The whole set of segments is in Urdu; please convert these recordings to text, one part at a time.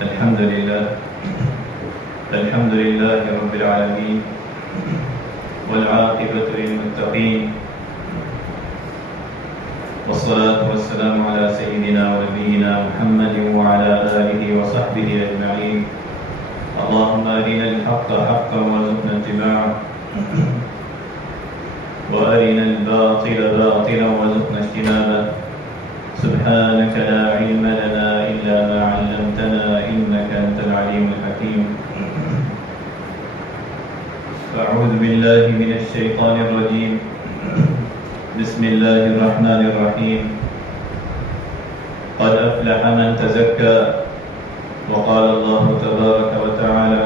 الحمد لله رب العالمين والعاقبة للمتقين والصلاة والسلام على سيدنا ونبينا محمد وعلى آله وصحبه أجمعين. اللهم أرنا الحق حقا وارزقنا اتباعه وأرنا الباطل باطلا وارزقنا اجتنابه. سبحانك لا علم لنا إلا ما علمتنا إنك أنت العليم الحكيم. أعوذ بالله من الشيطان الرجيم. بسم الله الرحمن الرحيم. قد أفلح من تزكى. وقال الله تبارك وتعالى: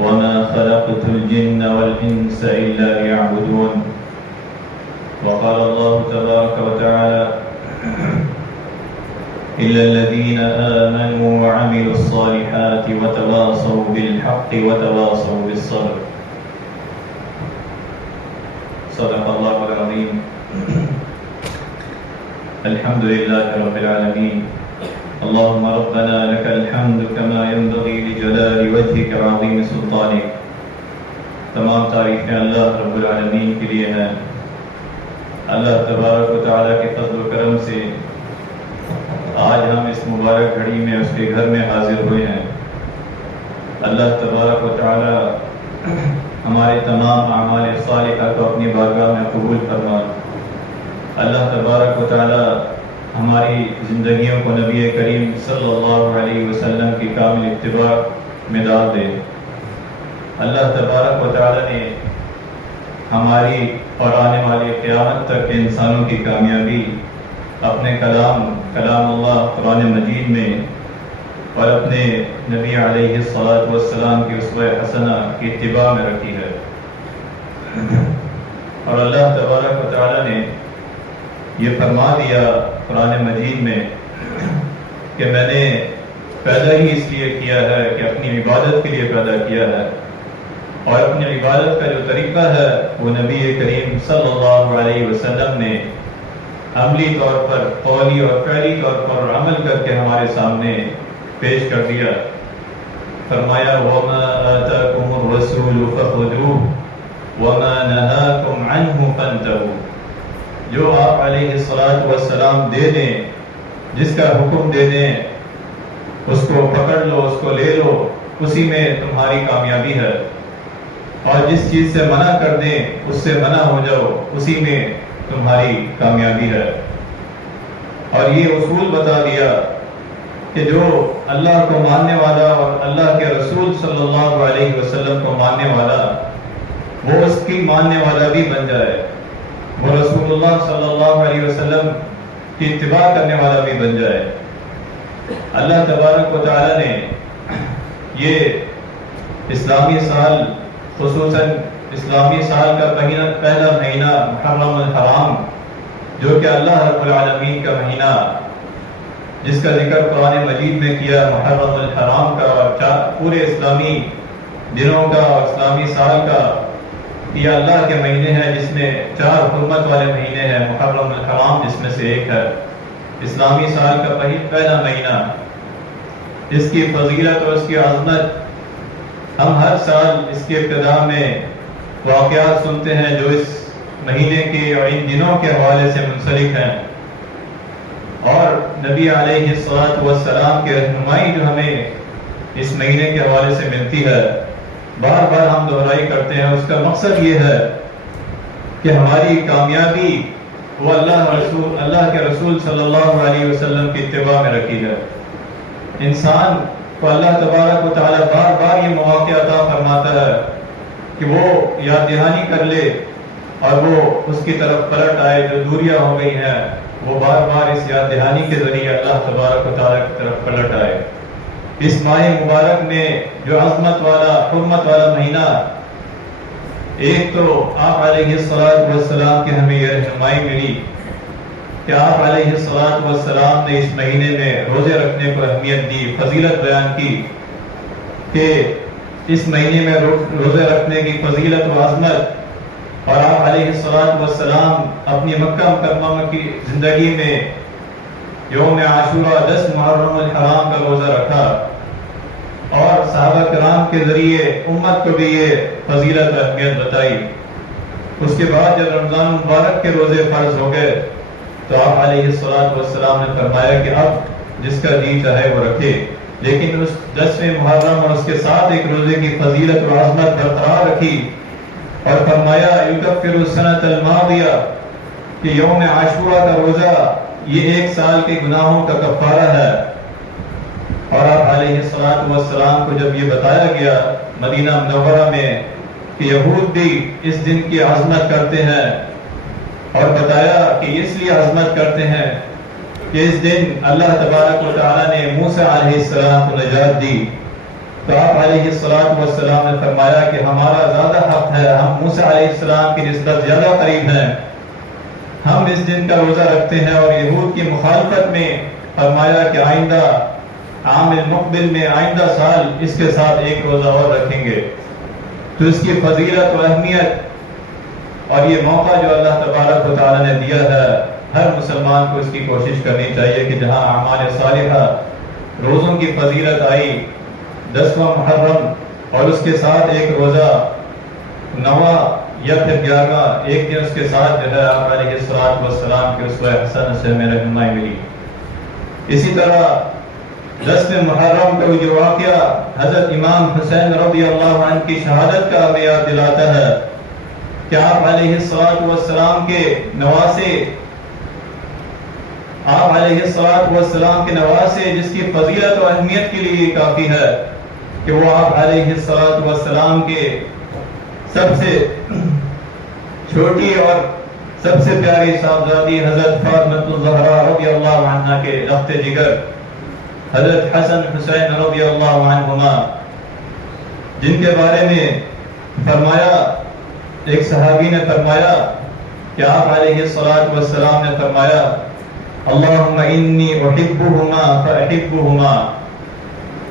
وما خلقت الجن والإنس إلا ليعبدون. وقال الله تبارك وتعالى: إلا الذين آمنوا وعملوا الصالحات وتواصوا بالحق وتواصوا بالصبر. صدق الله العظيم. الحمد لله رب العالمين. اللهم ربنا لك الحمد كما ينبغي لجلال وجهك وعظيم سلطانك. تمام تعریفیں اللہ رب العالمین کے لیے ہیں. اللہ تبارک و تعالیٰ کے فضل و کرم سے آج ہم اس مبارک گھڑی میں اس کے گھر میں حاضر ہوئے ہیں. اللہ تبارک و تعالیٰ ہمارے تمام اعمال صالحہ کو اپنی بارگاہ میں قبول فرما. اللہ تبارک و تعالیٰ ہماری زندگیوں کو نبی کریم صلی اللہ علیہ وسلم کی کامل اتباع میں ڈال دے. اللہ تبارک و تعالیٰ نے ہماری اور آنے والے قیامت تک کے انسانوں کی کامیابی اپنے کلام اللہ قرآن مجید میں اور اپنے نبی علیہ الصلاۃ والسلام کی اسوہ حسنہ کی اتباع میں رکھی ہے. اور اللہ تبارک و تعالیٰ نے یہ فرما دیا قرآن مجید میں کہ میں نے پیدا ہی اس لیے کیا ہے کہ اپنی عبادت کے لیے پیدا کیا ہے، اور اپنی عبادت کا جو طریقہ ہے وہ نبی کریم صلی اللہ علیہ وسلم نے عملی طور پر، قولی اور فعلی طور پر عمل کر کے ہمارے سامنے پیش کر دیا. فرمایا: وَمَا آتَاكُمُ الرَّسُولُ فَخُذُوهُ وَمَا نَهَاكُمْ عَنْهُ فَانْتَهُوا. جو آپ علیہ الصلاۃ والسلام دے دیں، جس کا حکم دے دیں، اس کو پکڑ لو، اس کو لے لو، اسی میں تمہاری کامیابی ہے. اور جس چیز سے منع کر دیں اس سے منع ہو جاؤ، اسی میں تمہاری کامیابی ہے. اور یہ اصول بتا دیا کہ جو اللہ کو ماننے والا اور اللہ کے رسول صلی اللہ علیہ وسلم کو ماننے والا، وہ اس کی ماننے والا بھی بن جائے، وہ رسول اللہ صلی اللہ علیہ وسلم کی اتباع کرنے والا بھی بن جائے. اللہ تبارک و تعالیٰ نے یہ اسلامی سال، خصوصاً اسلامی سال کا پہلا مہینہ محرم الحرام، جو کہ اللہ رب العالمین کا مہینہ، جس کا ذکر قرآن مجید میں کیا محرم الحرام کا، اور پورے اسلامی دنوں کا اور اسلامی سال کا، یہ اللہ کے مہینے ہیں جس میں 4 حرمت والے مہینے ہیں. محرم الحرام جس میں سے ایک ہے. اسلامی سال کا پہلا مہینہ، اس کی فضیلت اور اس کی عظمت ہم ہر سال اس کے ابتدا میں واقعات سنتے ہیں جو اس مہینے کے اور ان دنوں کے حوالے سے منسلک ہیں. اور نبی علیہ الصلاۃ والسلام کی رہنمائی جو ہمیں اس مہینے کے حوالے سے ملتی ہے، بار بار ہم دہرائی کرتے ہیں. اس کا مقصد یہ ہے کہ ہماری کامیابی وہ اللہ کے رسول صلی اللہ علیہ وسلم کی اتباع میں رکھی ہے. انسان کو اللہ تبارک و تعالیٰ بار بار یہ مواقع عطا فرماتا ہے کہ وہ یاد دہانی کر لے اور وہ اس کی طرف پلٹ آئے. جو دوریاں ہو گئی ہیں وہ بار بار اس یاد دہانی کے ذریعے اللہ تبارک و تعالیٰ کی طرف پلٹ آئے. اس ماہ مبارک میں جو عظمت والا، حرمت والا مہینہ، ایک تو آپ علیہ الصلاۃ والسلام کی ہمیں یہ رہنمائی ملی کہ آپ علیہ الصلاۃ والسلام نے اس مہینے میں روزے رکھنے کو اہمیت دی، فضیلت بیان کی کہ اس مہینے میں روزے رکھنے کی فضیلت و عظمت. اور آپ علیہ الصلاۃ والسلام اپنی مکہ مکرمہ کی زندگی میں یوم عاشورہ 10 محرم الحرام کا روزہ رکھا. کے ذریعے امت کو بھی یہ فضیلت اہمیت بتائی۔ اس کے بعد جب رمضان مبارک کے روزے فرض ہو گئے تو آپ علیہ السلام نے فرمایا کہ اب جس کا جی چاہے وہ رکھے، لیکن اس 10ویں محرم اور اس کے ساتھ ایک روزے کی فضیلت اور عظمت برقرار رکھی اور فرمایا یکفر السنۃ الماضیہ کہ یوم عاشورہ کا روزہ یہ 1 سال کے گناہوں کا کفارہ ہے۔ اور آپ علیہ السلام کو جب یہ بتایا گیا مدینہ منورہ میں کہ یہود بھی اس دن کی عظمت کرتے ہیں، اور بتایا کہ اس لیے عظمت کرتے ہیں کہ اس دن اللہ تبارک و تعالیٰ نے موسیٰ علیہ السلام کو نجات دی، تو آپ علیہ السلام نے فرمایا کہ ہمارا زیادہ حق ہے، ہم موسیٰ علیہ السلام کی نسبت زیادہ قریب ہیں، ہم اس دن کا روزہ رکھتے ہیں۔ اور یہود کی مخالفت میں فرمایا کہ آئندہ عام المقبل میں آئندہ سال اس کے ساتھ ایک روزہ اور رکھیں گے۔ تو اس کی فضیلت و اہمیت اور یہ موقع جو اللہ تبارک و تعالیٰ نے دیا ہے، ہر مسلمان کو اس کی کوشش کرنی چاہیے کہ جہاں اعمال صالحہ روزوں کی فضیلت آئی 10واں محرم اور اس کے ساتھ ایک روزہ 9واں یا پھر 11واں ایک دن اس کے ساتھ جو ہے آپ علیہ السلام کے اسوہ حسنہ سے ہمیں رہنمائی ملی۔ اسی طرح 10ویں محرم کا جو واقعہ حضرت امام حسین رضی اللہ عنہ کی شہادت کا ہمیں یاد دلاتا ہے کہ آپ علیہ السلام کے نواسے جس کی فضیلت و اہمیت کے لیے کافی ہے کہ وہ آپ علیہ السلام کے سب سے چھوٹی اور سب سے پیاری صاحبزادی حضرت فاطمہ الزہرا رضی اللہ عنہا کے رفت جگر حضرت حسن حسین رضی اللہ عنہما، جن کے بارے میں فرمایا ایک صحابی نے فرمایا کہ آپ علیہ السلام نے فرمایا اللہم انی احبہما فاحبہما،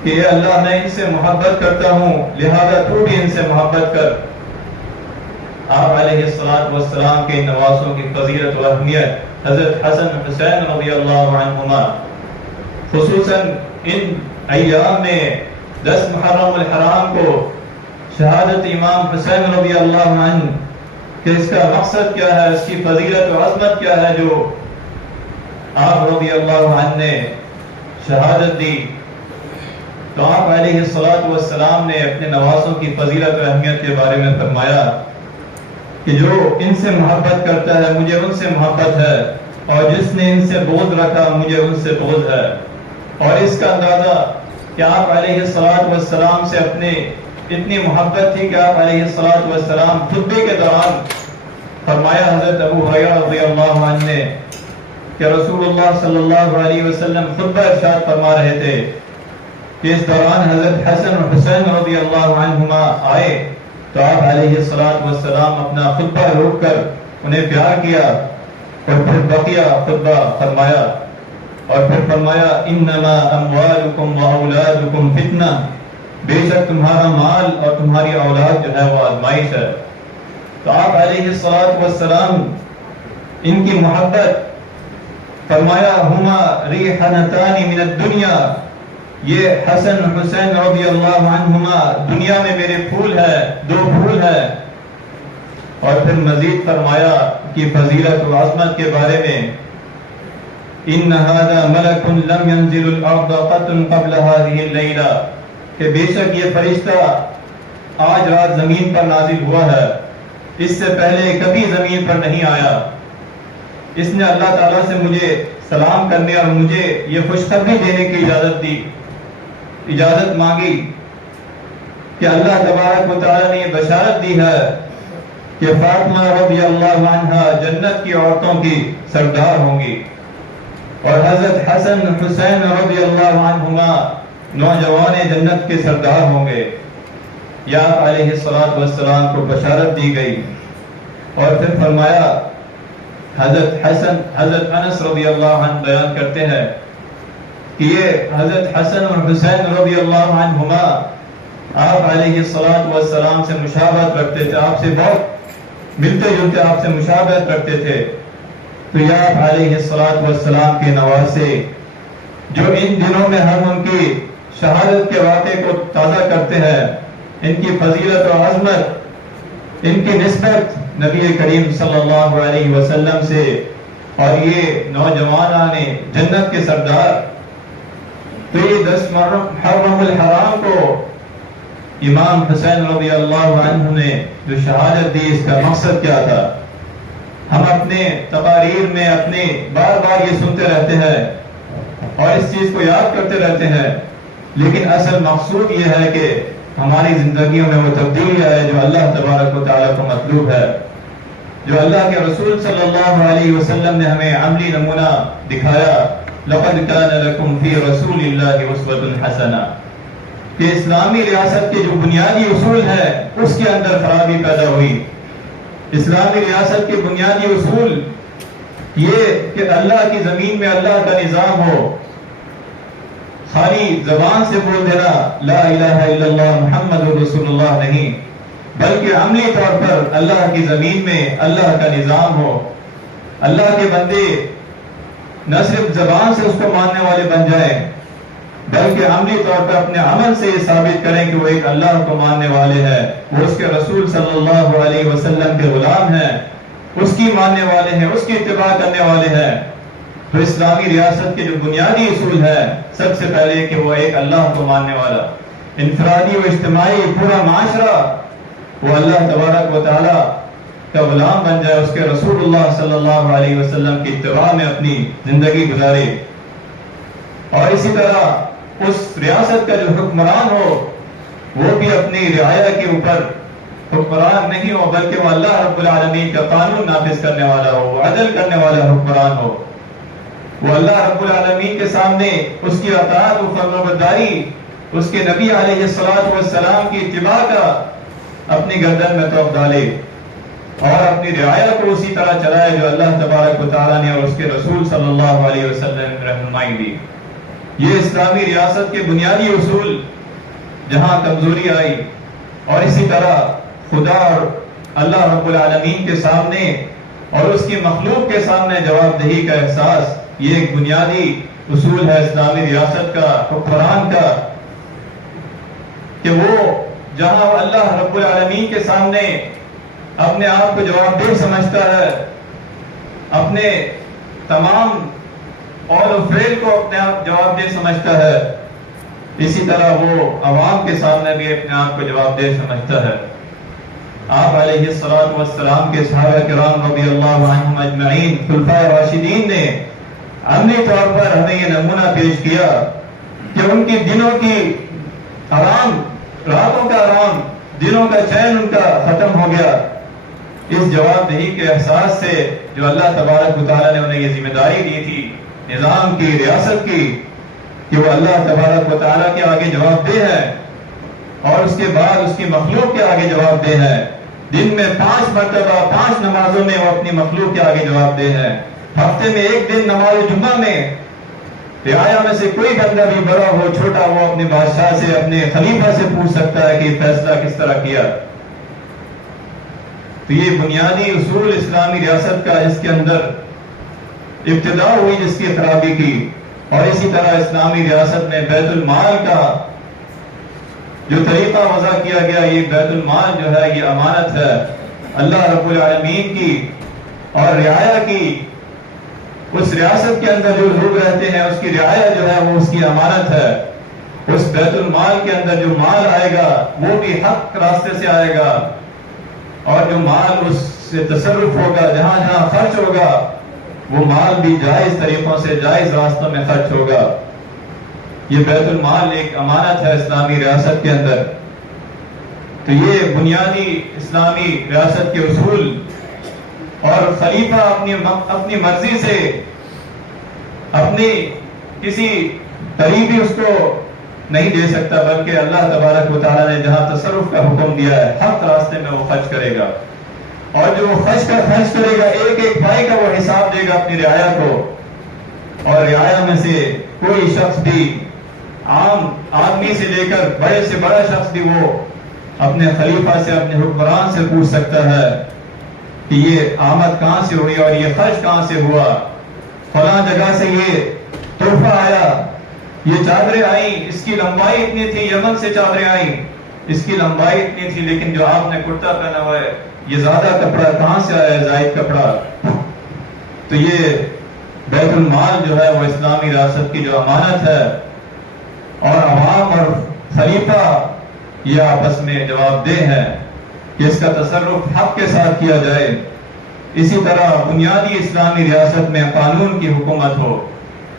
کہ اے اللہ میں ان سے محبت کرتا ہوں لہذا تو بھی ان سے محبت کر۔ آپ علیہ السلام کے نواسوں کی فضیلت و اہمیت حضرت حسن حسین رضی اللہ عنہما خصوصاً ان ایام میں 10 محرم الحرام کو شہادت امام حسین رضی اللہ عنہ کہ اس کا مقصد کیا ہے، اس کی فضیلت و عظمت کیا ہے جو آپ رضی اللہ عنہ نے شہادت دی، تو آپ علیہ السلام نے اپنے نواسوں کی فضیلت و اہمیت کے بارے میں فرمایا کہ جو ان سے محبت کرتا ہے مجھے ان سے محبت ہے، اور جس نے ان سے بغض رکھا مجھے ان سے بغض ہے۔ اور اس کا اندازہ کہ آپ علیہ السلام سے اپنے اتنی محبت تھی کہ آپ علیہ السلام خطبے کے دوران فرمایا حضرت ابو ہریرہ رضی اللہ عنہ نے کہ رسول اللہ صلی اللہ علیہ وسلم خطبہ ارشاد فرما رہے تھے کہ اس دوران حضرت حسن اور حسین رضی اللہ عنہما آئے تو آپ علیہ السلام اپنا خطبہ روک کر انہیں پیار کیا اور پھر بقیہ خطبہ فرمایا، اور پھر فرمایا انما اموالکم و اولادکم فتنہ، بے شک تمہارا مال اور تمہاری اولاد جو ہے وہ آزمائش ہے۔ تو آپ علیہ السلام ان کی محبت فرمایا ہما ریحانتان من الدنیا، یہ حسن حسین رضی اللہ عنہما دنیا میں میرے پھول ہے، 2 پھول ہے۔ اور پھر مزید فرمایا کہ فضیلت و عظمت کے بارے میں ان هذا ملک لم ينزل الارض قط قبل هذه الليلہ، کہ بے شک یہ فرشتہ آج رات زمین پر نازل ہوا ہے، اس سے پہلے کبھی زمین پر نہیں آیا۔ اس نے اللہ تعالیٰ سے مجھے سلام کرنے اور مجھے یہ خوشخبری دینے کی اجازت مانگی کہ اللہ تبارک و تعالیٰ نے یہ بشارت دی ہے کہ فاطمہ رضی اللہ عنہا جنت کی عورتوں کی سردار ہوں گی، اور حضرت حسن حسین رضی اللہ عنہما نوجوان جنت کے سردار ہوں گے۔ یا علیہ السلام کو بشارت دی گئی، اور پھر فرمایا حضرت انس رضی اللہ عنہ بیان کرتے ہیں کہ یہ حضرت حسن اور حسین رضی اللہ عنہما آپ علیہ السلام سے مشابہت رکھتے تھے، آپ سے بہت ملتے جلتے آپ سے مشابہت رکھتے تھے۔ تو یا علیہ السلام کے نواسے جو ان دنوں میں ہم ان کی شہادت کے واقعے کو تازہ کرتے ہیں ان کی فضیلت و عظمت، ان کی نسبت نبی کریم صلی اللہ علیہ وسلم سے، اور یہ نوجوانان جنت کے سردار. تو یہ 10 محرم الحرام کو امام حسین رضی اللہ عنہ نے جو شہادت دی، اس کا مقصد کیا تھا؟ ہم اپنے تقاریر میں اپنے بار بار یہ سنتے رہتے ہیں اور اس چیز کو یاد کرتے رہتے ہیں، لیکن اصل مقصود یہ ہے کہ ہماری زندگیوں میں وہ تبدیلی آئے جو اللہ تبارک و تعالیٰ کو مطلوب ہے، جو اللہ کے رسول صلی اللہ علیہ وسلم نے ہمیں عملی نمونہ دکھایا. لقد كان لكم في رسول الله اسوة حسنة. کہ اسلامی ریاست کے جو بنیادی اصول ہیں اس کے اندر خرابی پیدا ہوئی. اسلامی ریاست کے بنیادی اصول یہ کہ اللہ کی زمین میں اللہ کا نظام ہو، خالی زبان سے بول دینا لا الہ الا اللہ محمد رسول اللہ نہیں، بلکہ عملی طور پر اللہ کی زمین میں اللہ کا نظام ہو. اللہ کے بندے نہ صرف زبان سے اس کو ماننے والے بن جائیں، بلکہ عملی طور پر اپنے عمل سے یہ ثابت کریں کہ وہ ایک اللہ کو ماننے والے ہیں، وہ اس کے رسول صلی اللہ علیہ وسلم کے غلام ہیں، اس کی ماننے والے ہیں، اس کی اتباع کرنے والے ہیں. تو اسلامی ریاست کے جو بنیادی اصول ہے، سب سے پہلے کہ وہ ایک اللہ کو ماننے والا، انفرادی و اجتماعی پورا معاشرہ وہ اللہ تبارک و تعالی کا غلام بن جائے، اس کے رسول اللہ صلی اللہ علیہ وسلم کی اتباع میں اپنی زندگی گزارے. اور اسی طرح اس ریاست کا جو حکمران ہو وہ بھی اپنی رعایا کے اوپر حکمران نہیں ہو، بلکہ وہ اللہ رب العالمین کا قانون نافذ کرنے والا ہو، وہ عدل کرنے والا حکمران ہو، وہ اللہ رب العالمین کے سامنے اس کی اطاعت و فرمانبرداری، اس کے نبی علیہ السلام کی اتباع کا اپنی گردن میں توپ ڈالے اور اپنی رعایا کو اسی طرح چلائے جو اللہ تبارک و تعالیٰ نے اور اس کے رسول صلی اللہ علیہ وسلم نے رہنمائی دی. یہ اسلامی ریاست کے بنیادی اصول جہاں کمزوری آئی، اور اسی طرح خدا اور اللہ رب العالمین کے سامنے اور اس کی مخلوق کے سامنے جواب دہی کا احساس، یہ ایک بنیادی اصول ہے اسلامی ریاست کا، حکمران کا، کہ وہ جہاں اللہ رب العالمین کے سامنے اپنے آپ کو جواب دہ سمجھتا ہے، اپنے تمام قول و فعل کو اپنے آپ جواب دہ سمجھتا ہے، اسی طرح وہ عوام کے سامنے بھی اپنے آپ کو جواب دہ سمجھتا ہے. آپ علیہ السلام کے صحابہ کرام رضی اللہ عنہم اجمعین خلفائے راشدین نے عملی طور پر ہمیں یہ نمونہ پیش کیا کہ ان کی دنوں کی آرام، راتوں کا آرام، دنوں کا چین ان کا ختم ہو گیا اس جواب دہی کے احساس سے جو اللہ تبارک و تعالیٰ نے انہیں یہ ذمہ داری دی تھی نظام کی، ریاست کی، کہ وہ اللہ تبارک و تعالیٰ کے آگے جواب دہ ہے اور اس کے بعد اس کی مخلوق کے آگے جواب دہ ہے. دن میں 5 مرتبہ 5 نمازوں میں وہ اپنی مخلوق کے آگے جواب دہ ہے. ہفتے میں 1 دن نماز جمعہ میں رعایا میں سے کوئی بندہ بھی بڑا ہو چھوٹا وہ اپنے بادشاہ سے، اپنے خلیفہ سے پوچھ سکتا ہے کہ فیصلہ کس طرح کیا. تو یہ بنیادی اصول اسلامی ریاست کا جس کے اندر ابتدا ہوئی، جس کی خرابی کی. اور اسی طرح اسلامی ریاست میں بیت المال کا جو طریقہ وضع کیا گیا، یہ بیت المال جو ہے یہ امانت ہے اللہ رب العالمین کی اور رعایا کی. اس ریاست کے اندر جو لوگ رہتے ہیں اس کی رعایا جو ہے وہ اس کی امانت ہے. اس بیت المال کے اندر جو مال آئے گا وہ بھی حق راستے سے آئے گا، اور جو مال اس سے تصرف ہوگا، جہاں جہاں خرچ ہوگا وہ مال بھی جائز طریقوں سے جائز راستوں میں خرچ ہوگا. یہ بیت المال ایک امانت ہے اسلامی ریاست کے اندر. تو یہ بنیادی اسلامی ریاست کے اصول، اور خلیفہ اپنی مرضی سے اپنی کسی قریبی اس کو نہیں دے سکتا، بلکہ اللہ تبارک و تعالیٰ نے جہاں تصرف کا حکم دیا ہے حق راستے میں وہ خرچ کرے گا، اور جو خرچ کرے گا ایک ایک پائی کا وہ حساب دے گا اپنی رعایا کو. اور رعایا میں سے کوئی شخص بھی، عام آدمی سے لے کر بڑے سے بڑا شخص بھی، وہ اپنے خلیفہ سے، اپنے حکمران سے پوچھ سکتا ہے کہ یہ آمد کہاں سے ہوئی اور یہ خرچ کہاں سے ہوا، فلاں جگہ سے یہ تحفہ آیا، یہ چادریں آئیں، اس کی لمبائی اتنی تھی، یمن سے چادریں آئیں، اس کی لمبائی اتنی تھی، لیکن جو آپ نے کرتا پہنا ہوا ہے یہ زیادہ کپڑا کہاں سے آیا ہے؟ زائد کپڑا۔ تو یہ بیت المال جو ہے وہ اسلامی ریاست کی جو امانت ہے، اور عوام اور خلیفہ یہ آپس میں جواب دہ ہے کہ اس کا تصرف حق کے ساتھ کیا جائے۔ اسی طرح بنیادی اسلامی ریاست میں قانون کی حکومت ہو،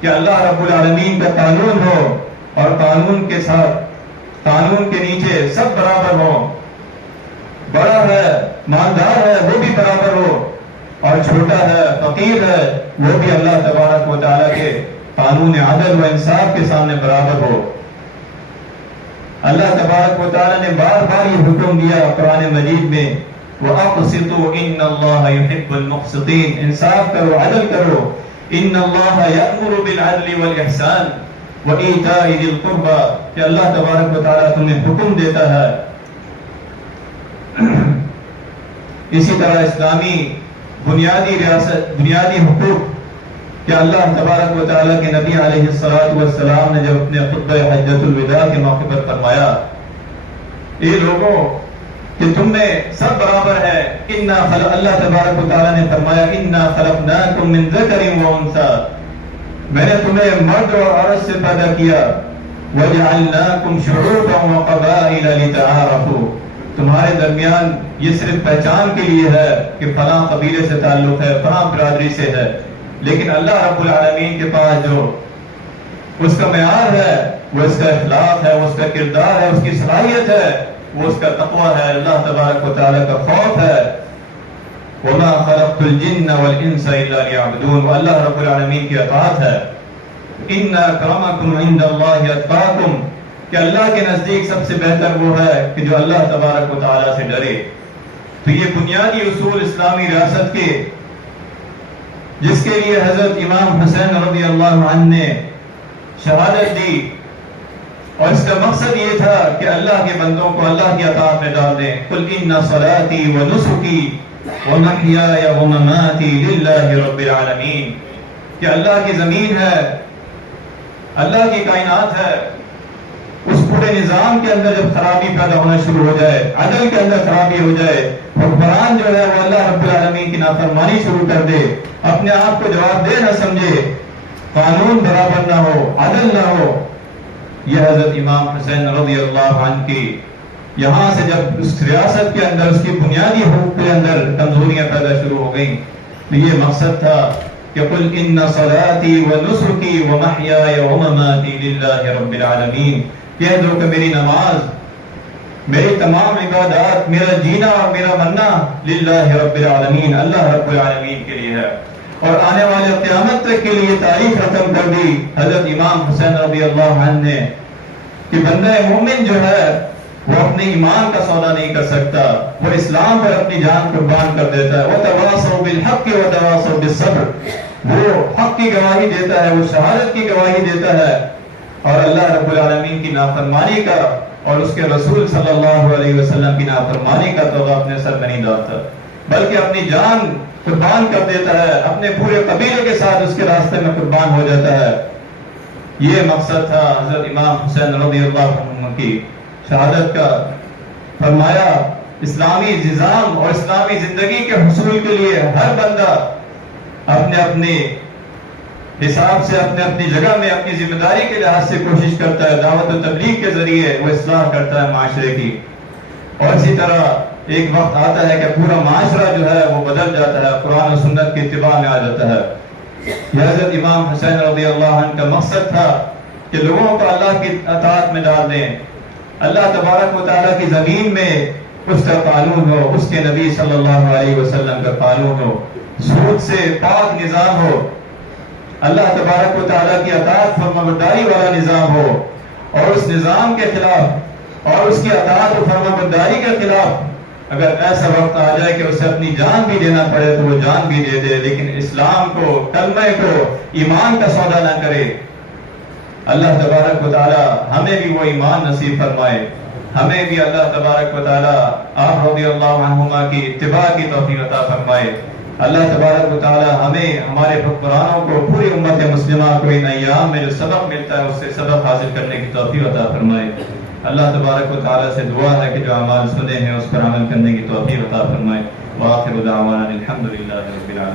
کہ اللہ رب العالمین کا قانون ہو، اور قانون کے ساتھ، قانون کے نیچے سب برابر ہو، بڑا ہے مالدار ہے وہ بھی برابر ہو، اور چھوٹا ہے فقیر ہے وہ بھی اللہ تبارک و تعالیٰ کے قانون عدل و انصاف کے سامنے برابر ہو۔ اللہ تبارک و تعالیٰ نے بار بار یہ حکم دیا قرآن مجید میں، وَأَقْسِطُوا إِنَّ اللَّهَ يُحِبُّ الْمُقْسِطِينَ، انصاف کرو، عدل کرو۔ إِنَّ اللَّهَ يَأْمُرُ بِالْعَدْلِ وَالْإِحْسَانِ وَإِيتَاءِ ذِي الْقُرْبَى، کہ اللہ تبارک و تعالیٰ تمہیں حکم دیتا ہے۔ اسی طرح اسلامی بنیادی ریاست، بنیادی حقوق، کہ اللہ تبارک و تعالیٰ کے نبی علیہ السلام نے جب اپنے خطبہ حجۃ الوداع کے موقع پر فرمایا، اے لوگوں کہ تم میں سب برابر ہے، اللہ تبارک و تعالیٰ نے فرمایا اِنَّا خَلَقْنَاكُم مِّن ذَكَرٍ وَأُنثَىٰ، میں نے تمہیں مرد اور عورت سے پیدا کیا، وَجَعَلْنَاكُمْ شُعُوبًا وَقَبَائِلَ لِتَعَارَفُوا، تمہارے درمیان یہ صرف پہچان کے لیے ہے کہ فلاں قبیلے سے تعلق ہے، فلاں برادری سے ہے، لیکن اللہ رب العالمین کے پاس جو اس کا معیار ہے وہ اس کا اخلاق ہے، وہ اس کا کردار ہے، اس کی صلاحیت ہے، وہ اس کا تقویٰ ہے، اللہ تبارک و تعالیٰ کا خوف ہے۔ وَمَا خَلَقْتُ الْجِنَّ وَالْإِنسَ إِلَّا لِيَعْبُدُونَ، وہ اللہ رب العالمین کی اطاعت ہے۔ إِنَّ أَكْرَمَكُمْ عِندَ اللَّهِ أَتْقَاكُمْ، کہ اللہ کے نزدیک سب سے بہتر وہ ہے کہ جو اللہ تبارک و تعالیٰ سے ڈرے۔ تو یہ بنیادی اصول اسلامی ریاست کے، جس کے لیے حضرت امام حسین رضی اللہ عنہ نے شہادت دی، اور اس کا مقصد یہ تھا کہ اللہ کے بندوں کو اللہ کی اطاعت میں ڈال دیں۔ قُلْ إِنَّ صَلَاتِي وَنُسُكِي وَمَحْيَايَ وَمَمَاتِي لِلَّهِ رَبِّ الْعَالَمِينَ، کہ اللہ کی زمین ہے، اللہ کی کائنات ہے، اس پورے نظام کے اندر جب خرابی پیدا ہونا شروع ہو جائے، عدل کے اندر خرابی ہو جائے، حکمران جو ہے وہ اللہ رب العالمین کی نافرمانی شروع کر دے، اپنے آپ کو جواب دہ نہ سمجھے، قانون برابر نہ ہو، عدل نہ ہو، یہ حضرت امام حسین رضی اللہ عنہ کی یہاں سے جب اس ریاست کے اندر اس کی بنیادی حقوق کے اندر کمزوریاں پیدا شروع ہو گئیں، تو یہ مقصد تھا کہ قُلْ إِنَّ صَلَاتِي وَنُسُكِي وَمَحْيَايَ وَمَمَاتِي لِلَّهِ رَبِّ الْعَالَمِينَ، کہہ دو کہ میری نماز، میری تمام عبادات، میرا جینا اور میرا مرنا للہ رب العالمین، اللہ رب العالمین کے لیے ہے۔ اور آنے والے قیامت تک کے لیے تاریخ رقم کر دی حضرت امام حسین رضی اللہ عنہ نے کہ بندہ مومن جو ہے وہ اپنے ایمان کا سودا نہیں کر سکتا، وہ اسلام پر اپنی جان قربان کر دیتا ہے۔ وَتَوَاصَوْا بِالْحَقِّ وَتَوَاصَوْا بِالصَّبْرِ، وہ حق کی گواہی دیتا ہے، وہ شہادت کی گواہی دیتا ہے، اور اللہ رب العالمین کی نافرمانی کا اور اس کے رسول صلی اللہ علیہ وسلم کی نافرمانی کا توبہ اپنے سر میں نہیں ڈالتا، بلکہ اپنی جان قربان کر دیتا ہے، اپنے پورے قبیلے کے ساتھ اس کے راستے میں قربان ہو جاتا ہے۔ یہ مقصد تھا حضرت امام حسین رضی اللہ عنہ کی شہادت کا۔ فرمایا اسلامی نظام اور اسلامی زندگی کے حصول کے لیے ہر بندہ اپنے اپنے حساب سے، اپنے اپنی جگہ میں اپنی ذمہ داری کے لحاظ سے کوشش کرتا ہے، دعوت و تبلیغ کے ذریعے وہ اصلاح کرتا ہے معاشرے کی، اور اسی طرح ایک وقت آتا ہے کہ پورا معاشرہ جو ہے وہ بدل جاتا ہے، قرآن و سنت کی اتباع میں آ جاتا ہے۔ یہ حضرت امام حسین رضی اللہ عنہ کا مقصد تھا کہ لوگوں کو اللہ کی اطاعت میں ڈال دیں، اللہ تبارک و تعالیٰ کی زمین میں اس کا قانون ہو، اس کے نبی صلی اللہ علیہ وسلم کا قانون ہو، سود سے پاک نظام ہو، اللہ تبارک و تعالیٰ کی اطاعت فرمانبرداری والا نظام ہو، اور اس نظام کے خلاف اور اس کی اطاعت و فرمانبرداری کے خلاف اگر ایسا وقت آ جائے کہ اسے اپنی جان بھی دینا پڑے تو وہ جان بھی دے دے، لیکن اسلام کو، کلمہ کو، ایمان کا سودا نہ کرے۔ اللہ تبارک و تعالیٰ ہمیں بھی وہ ایمان نصیب فرمائے، ہمیں بھی اللہ تبارک و تعالیٰ آپ رضی اللہ عنہما کی اتباع کی توفیق عطا فرمائے۔ اللہ تبارک و تعالیٰ ہمیں، ہمارے حکمرانوں کو، پوری امت مسلمہ کو ان ایام میں جو سبق ملتا ہے اس سے سبق حاصل کرنے کی توفیق عطا فرمائے۔ اللہ تبارک و تعالیٰ سے دعا ہے کہ جو اعمال سنے ہیں اس پر عمل کرنے کی توفیق عطا فرمائے۔ وآخر دعوانا الحمد للہ رب العالمین۔